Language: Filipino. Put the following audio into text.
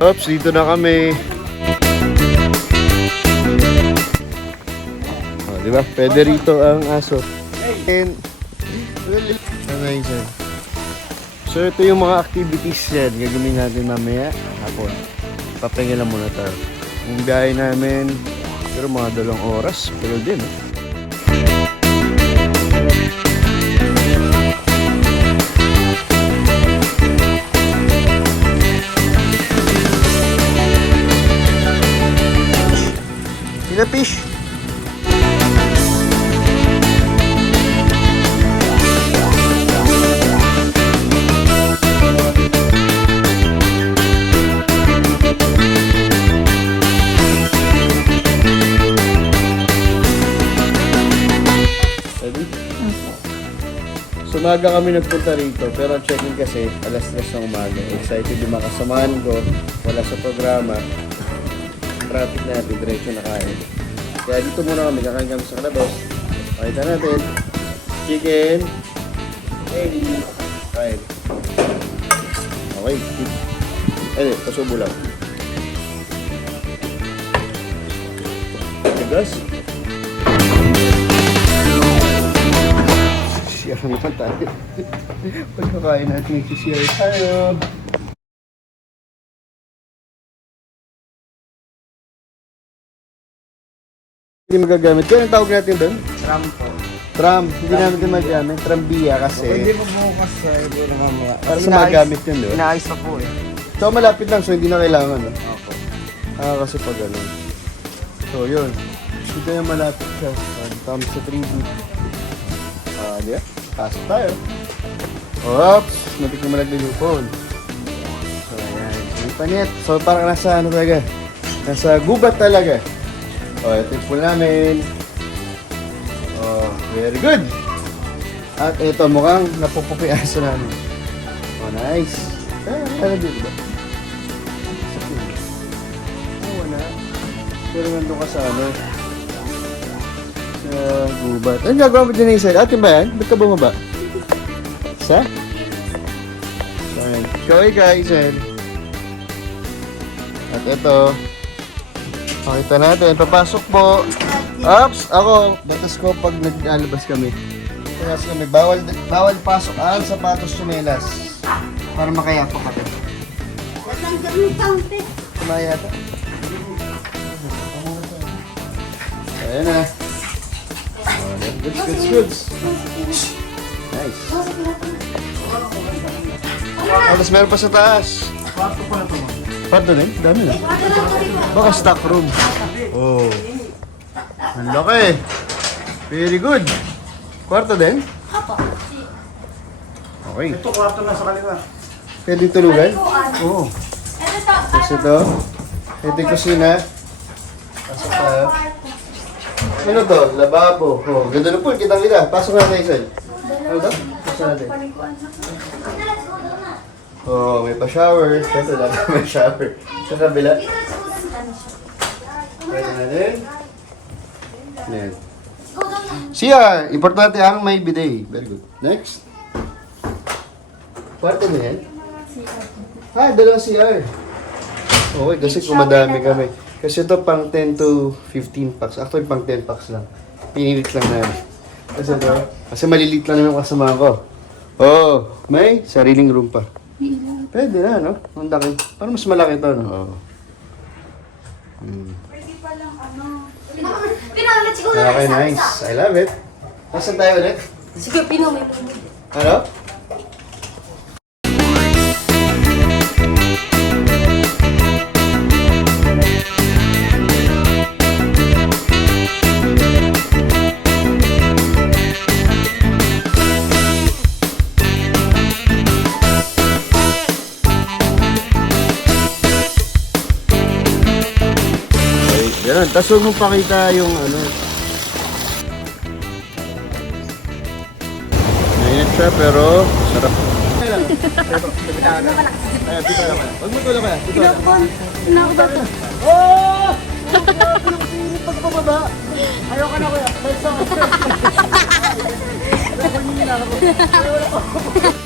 Oops, dito na kami. Oh, di ba? Pwede rito ang aso. And, amazing. So, ito yung mga activities yan. Gagawin natin mamaya. Hapon. Papahinga lang muna tayo. Yung biyahe namin, pero mga 2 oras. Pero din, eh. Sila fish. Sumaga kami nagpunta rito, pero ang check-in kasi alas 3 ng umaga. Excited yung mga kasamahan ko, wala sa programa. Traffic natin, diretso na kain. Kaya dito muna kami, kakain kami sa kalabas. Pakita natin. Chicken. Hey. Kain. Okay. Ayun, pasubo lang. Tigas. Share naman tayo. Pagkakain natin, share tayo. Hindi magagamit. Kaya ang tawag natin doon? Tram po. Tram. Hindi namin din magamit. Trambia kasi. Hindi po bukas sa ibo na mamaya. Para sa magamit yun doon. Inaayos pa po eh. So malapit lang, so hindi na kailangan. No? Opo. Kasi pag ano. So yun. Dito yung malapit siya. Tama sa 3D. Di ba? Pasok tayo. Oops! Matik na malagay yung phone. So ayan. Yung panit. So parang nasa ano talaga. Nasa gubat talaga. Ito yung pool namin. Very good. At ito, mukhang napupupi aso namin. Nice. Ano dito ba? Wala. Pero nandun ka sa ano? Sa gubat. Ano gagawa mo dyan, Hazel? Atin ba yan? Ba't ka bumaba? Sa? Fine. Ikaw ka, Hazel. At ito. Pakita natin. Papasok po. Ops! Ako. Batas ko pag nag-alabas kami. Kasi kami, bawal pasok ang sapatos sumelas. Para makaya po kami. Kumaya ito. Ayan na. Goods. Nice. Tapos meron pa sa taas. Kwarto pa na ito. Kwarto din? Dami na. Baka stock room. Oh. Ang laki. Very good. Kwarto din? Okay. Ito kwarto na sa kaliwa. Pwede tulugan? Oo. Tapos ito. Ito yung kusina. Pasok tayo. Ano to? Lababo. Oh, ganda na po. Kitang-kita. Pasok natin isa. Ano to? Pasok natin. Oh, may pa-shower. Ito lang. May shower. Sa kabila. Pwede natin. Yan. CR. Importante ang may bidet. Very good. Next. Kwarto na yan? Dalawang CR. Okay, kasi kung madami kami. Kasi ito pang 10 to 15 packs. Actually, pang 10 packs lang. Pinilit lang namin. Kasi ito, kasi malilit lang yung kasama ko. Oh, may sariling room pa. Pwede na, no? Ang laki. Parang mas malaki ito, no? Oh. Pwede pa lang, ano. Okay, nice. I love it. Nasaan tayo ulit? Sige, Pino, may Ano? Ganun. Tapos huwag mong pakita yung ano. Mainit siya pero sarap. Ayan, dito lang. Huwag mo tulong ka. Dito lang. Pinakabato. Oh! Pinakapilit pagpababa. Ayaw ka na kuya. Basta. Ayaw ka na.